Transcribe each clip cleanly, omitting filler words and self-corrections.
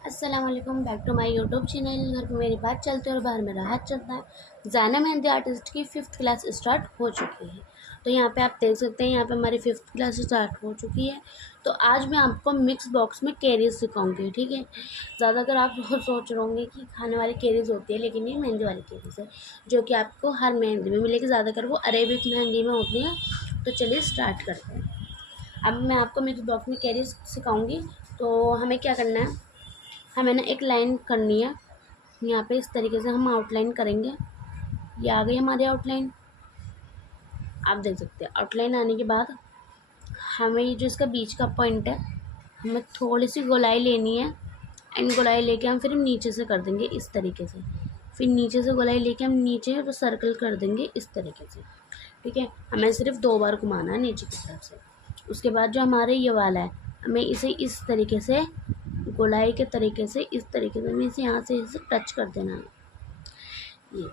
अस्सलाम वालेकुम, back to my YouTube channel. घर पे मेरी बात चलती है और बाहर मेरा हाथ चलता है। जाना मेहंदी आर्टिस्ट की 5th क्लास स्टार्ट हो चुकी है। तो यहाँ पे आप देख सकते हैं, यहाँ पे हमारी 5th क्लास स्टार्ट हो चुकी है। तो आज मैं आपको मिक्स बॉक्स में कैरीज सिखाऊंगी, ठीक है। ज़्यादातर आप सोच रहे होंगे कि खाने वाली कैरीज होती है, लेकिन ये मेहंदी वाली कैरीज है जो कि आपको हर मेहंदी में मिलेगी। ज़्यादातर वो अरेबिक मेहंदी में होती है। तो चलिए स्टार्ट करते हैं। अब मैं आपको मिक्स बॉक्स में कैरीज सिखाऊंगी। तो हमें क्या करना है, हमें ना एक लाइन करनी है। यहाँ पे इस तरीके से हम आउटलाइन करेंगे। ये आ गई हमारी आउटलाइन, आप देख सकते हैं। आउटलाइन आने के बाद हमें ये जो इसका बीच का पॉइंट है, हमें थोड़ी सी गोलाई लेनी है। एंड गोलाई लेके हम फिर नीचे से कर देंगे इस तरीके से। फिर नीचे से गोलाई लेके हम नीचे वो सर्कल कर देंगे इस तरीके से, ठीक है। हमें सिर्फ 2 बार घुमाना है नीचे की तरफ से। उसके बाद जो हमारे ये वाला है, हमें इसे इस तरीके से गोलाई के तरीके से इस तरीके से हमें इसे यहाँ से इसे टच कर देना है, ये,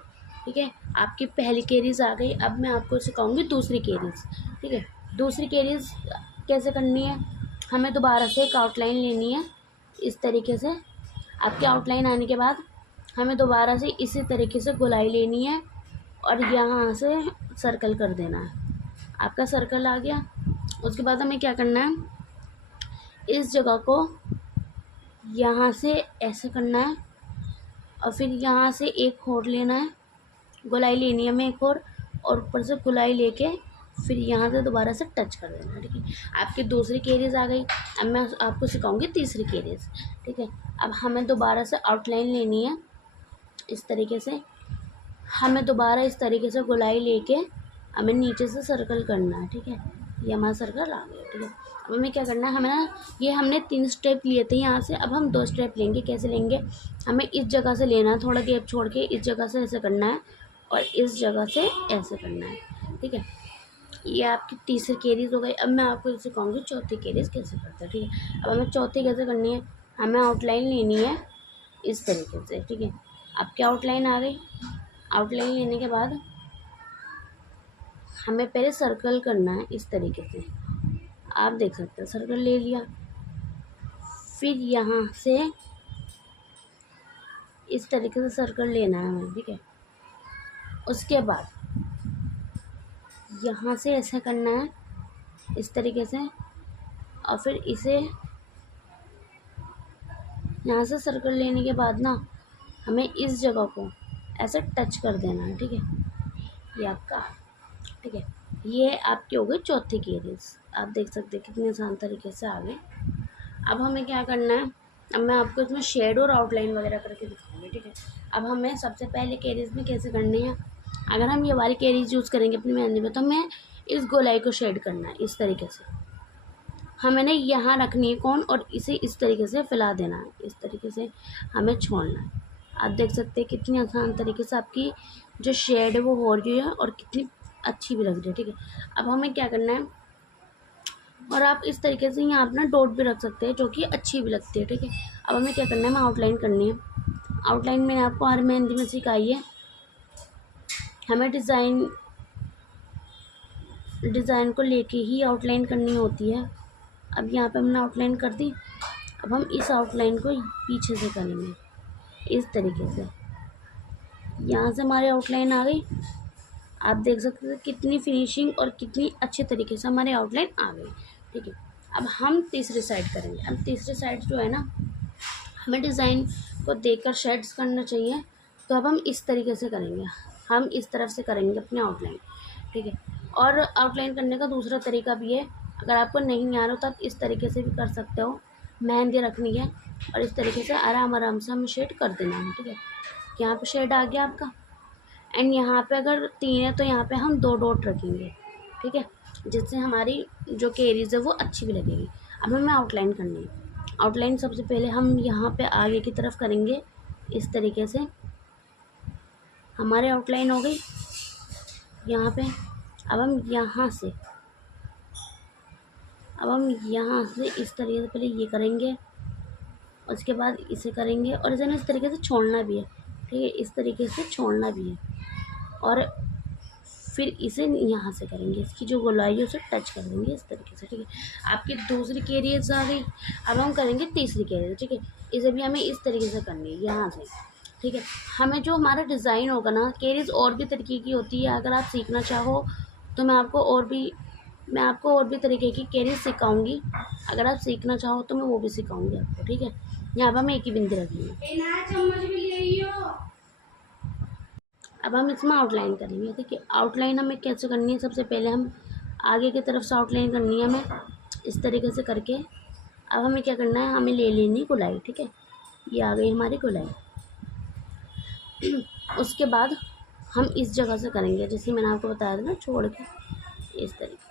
ठीक है। आपकी पहली कैरीज आ गई। अब मैं आपको सिखाऊंगी दूसरी कैरीज, ठीक है। दूसरी कैरीज कैसे करनी है, हमें दोबारा से एक आउटलाइन लेनी है इस तरीके से। आपकी आउटलाइन आने के बाद हमें दोबारा से इसी तरीके से गोलाई लेनी है और यहाँ से सर्कल कर देना है। आपका सर्कल आ गया। उसके बाद हमें क्या करना है, इस जगह को यहाँ से ऐसे करना है और फिर यहाँ से एक और लेना है, गोलाई लेनी है हमें एक और ऊपर से गोलाई लेके फिर यहाँ से दोबारा से टच कर देना है, ठीक है। आपकी दूसरी कैरीज आ गई। अब मैं आपको सिखाऊंगी तीसरी कैरीज, ठीक है। अब हमें दोबारा से आउटलाइन लेनी है इस तरीके से। हमें दोबारा इस तरीके से गोलाई लेके हमें नीचे से सर्कल करना है, ठीक है। ये हमारा सर्कल आ गया, ठीक है। अब हमें क्या करना है, हमें ना ये हमने 3 स्टेप लिए थे यहाँ से। अब हम 2 स्टेप लेंगे। कैसे लेंगे, हमें इस जगह से लेना है, थोड़ा गैप छोड़ के इस जगह से ऐसे करना है और इस जगह से ऐसे करना है, ठीक है। ये आपकी तीसरी कैरीज हो गई। अब मैं आपको सिखाऊंगी चौथी कैरीज कैसे करते हैं, ठीक है। अब हमें चौथी कैसे करनी है, हमें आउटलाइन लेनी है इस तरीके से, ठीक है। आपकी आउटलाइन आ गई। आउटलाइन लेने के बाद हमें पहले सर्कल करना है इस तरीके से। आप देख सकते हैं, सर्कल ले लिया। फिर यहाँ से इस तरीके से सर्कल लेना है हमें, ठीक है। उसके बाद यहाँ से ऐसा करना है इस तरीके से और फिर इसे यहाँ से सर्कल लेने के बाद ना हमें इस जगह को ऐसे टच कर देना है, ठीक है। ये आपका, ठीक है। ये आपकी हो गई चौथी कैरीज। आप देख सकते हैं कितने आसान तरीके से आ गए। अब हमें क्या करना है, अब मैं आपको इसमें शेड और आउटलाइन वगैरह करके दिखाऊंगी, ठीक है। अब हमें सबसे पहले कैरीज में कैसे करनी है, अगर हम ये वाली कैरीज यूज़ करेंगे अपनी मेहंदी में तो हमें इस गोलाई को शेड करना है इस तरीके से। हमें ना यहाँ रखनी है कौन और इसे इस तरीके से फैला देना है, इस तरीके से हमें छोड़ना है। आप देख सकते हैं कितनी आसान तरीके से आपकी जो शेड है वो हो रही है और कितनी अच्छी भी लग रही है, ठीक है। अब हमें क्या करना है, और आप इस तरीके से यहाँ अपना डॉट भी रख सकते हैं जो कि अच्छी भी लगती है, ठीक है। अब हमें क्या करना है, हमें आउटलाइन करनी है। आउटलाइन मैंने आपको हर मेहंदी में सिखाई है। हमें डिज़ाइन को लेके ही आउटलाइन करनी होती है। अब यहाँ पे हमने आउटलाइन कर दी। अब हम इस आउटलाइन को पीछे से करेंगे इस तरीके से। यहाँ से हमारी आउटलाइन आ गई। आप देख सकते हैं कितनी फिनिशिंग और कितनी अच्छे तरीके से हमारी आउटलाइन आ गई, ठीक है। अब हम तीसरी साइड करेंगे। अब तीसरी साइड जो है ना, हमें डिज़ाइन को देखकर शेड्स करना चाहिए। तो अब हम इस तरीके से करेंगे, हम इस तरफ से करेंगे अपनी आउटलाइन, ठीक है। और आउटलाइन करने का दूसरा तरीका भी है। अगर आपको नहीं आ रहा तो आप इस तरीके से भी कर सकते हो। मेहंदी रखनी है और इस तरीके से आराम आराम से हमें शेड कर देना है, ठीक है। यहाँ पे शेड आ गया आपका। एंड यहाँ पे अगर 3 है तो यहाँ पे हम 2 डॉट रखेंगे, ठीक है, जिससे हमारी जो कैरीज है वो अच्छी भी लगेगी। अब हमें आउटलाइन करनी है। आउटलाइन सबसे पहले हम यहाँ पे आगे की तरफ करेंगे इस तरीके से। हमारे आउटलाइन हो गई यहाँ पे। अब हम यहाँ से इस तरीके से पहले ये करेंगे, उसके बाद इसे करेंगे और इसे ना इस तरीके से छोड़ना भी है, ठीक है। इस तरीके से छोड़ना भी है और फिर इसे यहाँ से करेंगे, इसकी जो गोलाई है उसे टच कर देंगे इस तरीके से, ठीक है। आपकी दूसरी कैरीज आ गई। अब हम करेंगे तीसरी कैरीज, ठीक है। इसे भी हमें इस तरीके से करनी है यहाँ से, ठीक है। हमें जो हमारा डिज़ाइन होगा ना, केरीज और भी तरीके की होती है, अगर आप सीखना चाहो तो मैं आपको और भी तरीके की केरीज सिखाऊंगी। अगर आप सीखना चाहो तो मैं वो भी सिखाऊंगी आपको, ठीक है। यहाँ पर हम एक ही बिंदी रखेंगे। अब हम इसमें आउटलाइन करेंगे, ठीक है। आउटलाइन हमें कैसे करनी है, सबसे पहले हम आगे की तरफ से आउटलाइन करनी है हमें इस तरीके से करके। अब हमें क्या करना है, हमें ले लेनी गोलाई, ठीक है। ये आ गई हमारी गोलाई। उसके बाद हम इस जगह से करेंगे, जैसे मैंने आपको बताया था ना, छोड़ के इस तरीके से।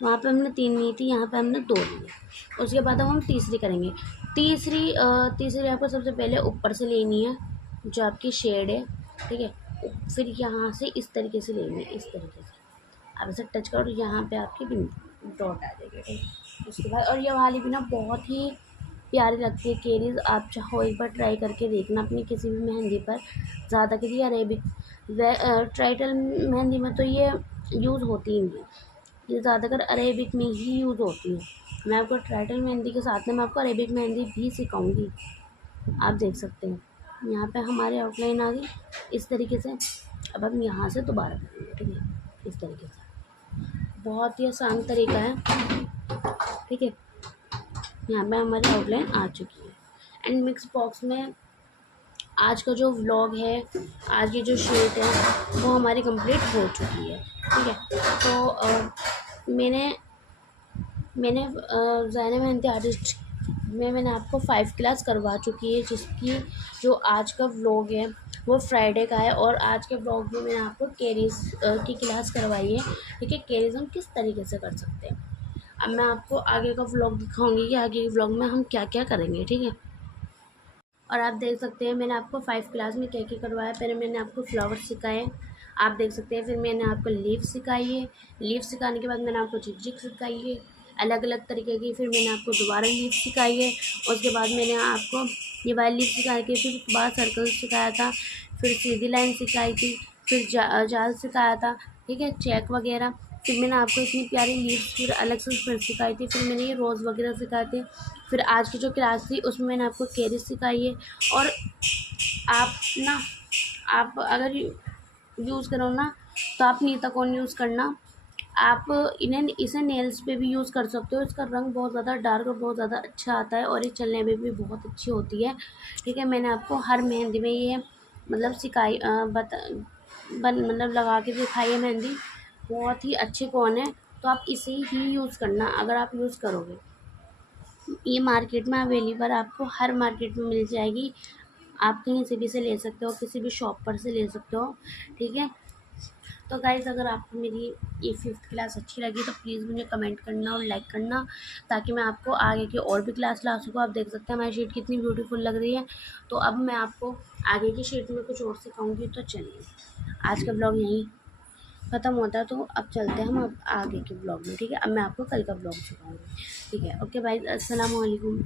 वहाँ पे हमने 3 ली थी, यहाँ पे हमने 2 ली। उसके बाद अब हम तीसरी करेंगे। तीसरी आपको सबसे पहले ऊपर से लेनी है, जो आपकी शेड है, ठीक है। फिर यहाँ से इस तरीके से लेनी है, इस तरीके से आप इसे टच करो, यहाँ पे आपकी बिंदी डॉट आ जाएगी, ठीक है। उसके बाद और ये वाली भी ना बहुत ही प्यारी लगती है केरीज, आप चाहो एक बार ट्राई करके देखना अपनी किसी भी मेहंदी पर। ज़्यादा की अरेबिक ट्राइटल मेहंदी में तो ये यूज़ होती ही नहीं है, ये ज़्यादातर अरेबिक में ही यूज़ होती है। मैं आपको ट्राइटल मेहंदी के साथ में मैं आपको अरेबिक मेहंदी भी सिखाऊंगी। आप देख सकते हैं यहाँ पे हमारी आउटलाइन आ गई इस तरीके से। अब हम यहाँ से दोबारा करेंगे, ठीक है, इस तरीके से। बहुत ही आसान तरीका है, ठीक है। यहाँ पे हमारी आउटलाइन आ चुकी है। एंड मिक्स बॉक्स में आज का जो व्लॉग है, आज की जो शूट है, वो हमारी कंप्लीट हो चुकी है, ठीक है। तो मैंने ज़ायना मेहंदी आर्टिस्ट में मैंने आपको 5 क्लास करवा चुकी है, जिसकी जो आज का व्लॉग है वो फ्राइडे का है। और आज के व्लॉग में मैंने आपको केरीज की क्लास करवाई है, ठीक है। केरीज हम किस तरीके से कर सकते हैं, अब मैं आपको आगे का व्लॉग दिखाऊंगी कि आगे के व्लॉग में हम क्या क्या करेंगे, ठीक है। और आप देख सकते हैं मैंने आपको 5 क्लास में क्या क्या करवाया। पहले मैंने आपको फ्लावर सिखाए, आप देख सकते हैं। फिर मैंने आपको लीफ सिखाई है, लीफ सिखाने के बाद मैंने आपको झिकझिक सिखाई है अलग अलग तरीके की। फिर मैंने आपको दोबारा लीफ सिखाई है, उसके बाद मैंने आपको ये वाली लीफ सिखा के फिर दोबारा सर्कल सिखाया था, फिर सीधी लाइन सिखाई थी, फिर जाल सिखाया था, ठीक है, चेक वगैरह। फिर मैंने आपको इतनी प्यारी लीव्स फिर अलग से फिर सिखाई थी। फिर मैंने ये रोज़ वगैरह सिखाए थे। फिर आज की जो क्लास थी उसमें मैंने आपको केरीज सिखाई है। और आप ना, आप अगर यूज़ करो ना तो आप नीताकोन यूज़ करना। आप इसे नेल्स पे भी यूज़ कर सकते हो। इसका रंग बहुत ज़्यादा डार्क और बहुत ज़्यादा अच्छा आता है, और ये चलने में भी बहुत अच्छी होती है, ठीक है। मैंने आपको हर मेहंदी में ये मतलब सिखाई मतलब लगा के दिखाई है मेहंदी, बहुत ही अच्छे कौन है। तो आप इसे ही यूज़ करना अगर आप यूज़ करोगे। ये मार्केट में अवेलेबल आपको हर मार्केट में मिल जाएगी, आप कहीं से भी इसे ले सकते हो, किसी भी शॉप पर से ले सकते हो, ठीक है। तो गाइज़ अगर आपको मेरी ये 5th क्लास अच्छी लगी तो प्लीज़ मुझे कमेंट करना और लाइक करना, ताकि मैं आपको आगे की और भी क्लास ला सकूँ। आप देख सकते हैं हमारी शीट कितनी ब्यूटीफुल लग रही है। तो अब मैं आपको आगे की शीट में कुछ और सिखाऊंगी। तो चलिए आज का ब्लॉग यहीं ख़त्म होता है, तो अब चलते हैं हम अब आगे के ब्लॉग में, ठीक है। अब मैं आपको कल का ब्लॉग सिखाऊंगी, ठीक है। ओके बाय, अस्सलाम वालेकुम।